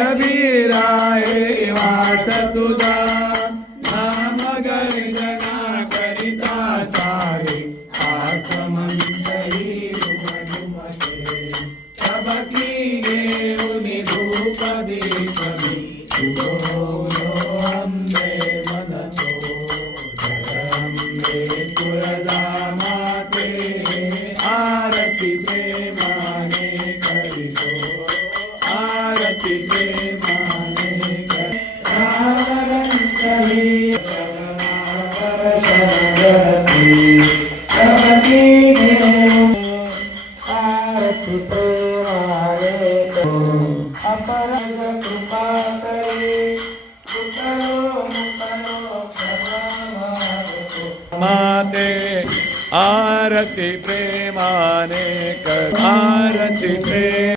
गरबीराये वास तुझा नाम गर्जना करिता सारे आसमंतरी रुमते सबकी घेऊनी धूप दीपमी तुझो अंबे मनतो जगदंबे तुळजा माते आरती प्रेमाने करितो आरती प्रेमाने करी आरती प्रेमाने अपर कृपा करे माते आरती प्रेमाने कर आरती प्रेम